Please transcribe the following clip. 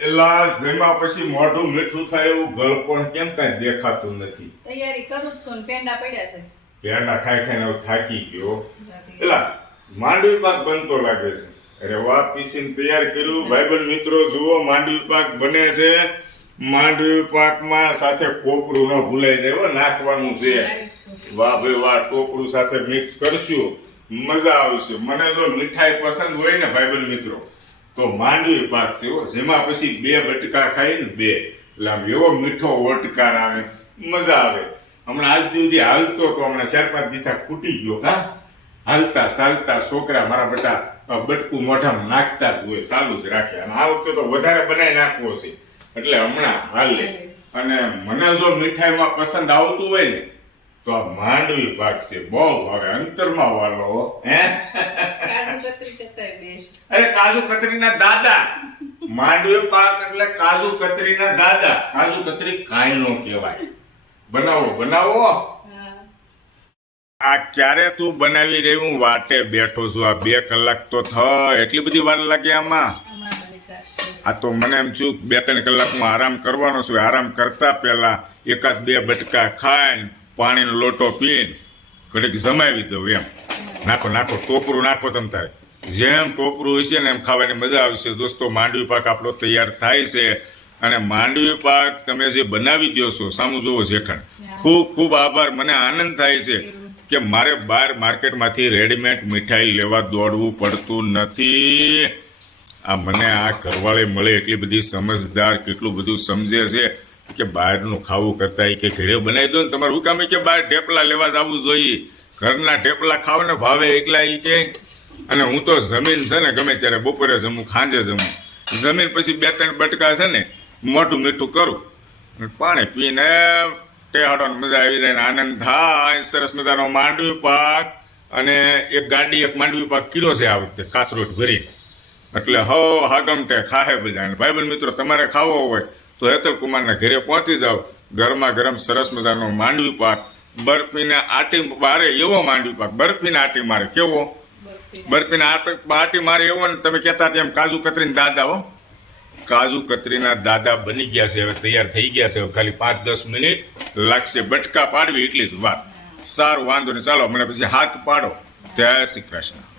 એલા જેમાં પછી મોઢું મીઠું થાય એવું ગળપણ કેમ કાંઈ દેખાતું નથી? તૈયારી કરું છું ને પેંડા પડ્યા છે. પેંડા ખાઈ ખાઈને થાકી ગયો. એલા માંડવી પાક બનતો લાગે છે. અરે વાહ પીસીને તૈયાર કર્યું. ભાઈબંધ મિત્રો જુઓ માંડવી પાક બને છે. માંડવી પાકમાં સાથે કોપરું ન ભૂલાઈ જાય નાખવાનું છે. વાહ ભાઈ વાહ ટોપરું સાથે મિક્સ કરશું. મજા આવશે. મને જો મીઠાઈ પસંદ હોય ને ભાઈબંધ મિત્રો તો માંડવી પાક છે જેમાં પછી બે બટકા ખાઈને બે. એટલે આમ એવો મીઠો ઓટકાર આવે. મજા આવે. હમણાં આજ સુધી હાલતો તો હમણાં ચાર પાંચ દીઠા ખૂટી ગયો હા હાલતા ચાલતા છોકરા મારા બેટા બટકું મોઢામાં નાખતા જ હોય, ચાલુ જ રાખે. અને આ વખતે તો વધારે બનાવી નાખવો છે. એટલે હમણાં હાલે. અને મને જો મીઠાઈમાં પસંદ આવતું હોય ને, તો આ માંડવી પાક છે. બહુ ભાવે. અંતરમાં વાલો હો. અરે કાજુ કતરીના દાદા. માંડવી પાક એટલે કાજુ કતરીના દાદા. કાજુ કતરી કાંઈ નો કહેવાય. બનાવો બનાવો. આ ક્યારે તું બનાવી રહી હું? વાટે બેઠો છું. આ બે કલાક તો થ એટલી બધી વાર લાગે આમાં? આ તો મને એમ છું બે ત્રણ કલાકમાં આરામ કરવાનો છું. આરામ કરતા પહેલા એકાદ બે બટકા ખાઈને પાણીનો લોટો પીને ઘડીક જમાવી દઉં એમ. નાખો નાખો. ટોપરું નાખો તમ તારે. જેમ ટોપરું હશે ને એમ ખાવાની મજા આવશે. દોસ્તો માંડવી પાક આપણો તૈયાર થાય છે. અને માંડવી પાક તમે જે બનાવી દો છો સામું જોવો જેઠણ. ખૂબ ખૂબ આભાર. મને આનંદ થાય છે કે મારે બહાર માર્કેટમાંથી રેડીમેડ મીઠાઈ લેવા દોડવું પડતું નથી. આ મને આ ઘરવાળે મળે એટલી બધી સમજદાર કેટલું બધું સમજે છે કે બહારનું ખાવું કરતા કે ઘરે બનાવી દો ને તમારે. હું કામ કે બહાર ઢેપલા લેવા જવું જોઈએ. ઘરના ઢેપલા ખાવ ને ભાવે એકલા એ કે અને હું તો જમીન છે ને ગમે ત્યારે બપોરે જમું ખાંજે જમું. જમીન પછી બે ત્રણ બટકા છે ને મોટું મીઠું કરું. પાણી પીને ટેહાડો મજા આવી જાય આનંદ થાય, સરસ મજાનો માંડવી પાક અને એક ગાડી, એક માંડવી પાક કિલો છે આ વખતે, કાથરોટ ભરીને. એટલે હો હાગમટે ખાહે બધાને ભાઈબંધ મિત્રો, તમારે ખાવો હોય તો હેતલ કુમારના ઘરે પહોંચી જાઓ. ગરમા ગરમ સરસ મજાનો માંડવી પાક. બરફીને આટી બારે એવો માંડવી પાક. બરફીને આટી મારે કેવો? બરફીને બાટી મારે એવો ને, તમે કહેતા એમ, કાજુ કતરીના દાદા હો. કાજુ કતરીના દાદા બની ગયા છે, હવે તૈયાર થઈ ગયા છે. ખાલી પાંચ દસ મિનિટ લાગશે બટકા પાડવી એટલી જ વાત. સારું, વાંધો નહીં. ચાલો, મને પછી હાથ પાડો. જય શ્રી કૃષ્ણ.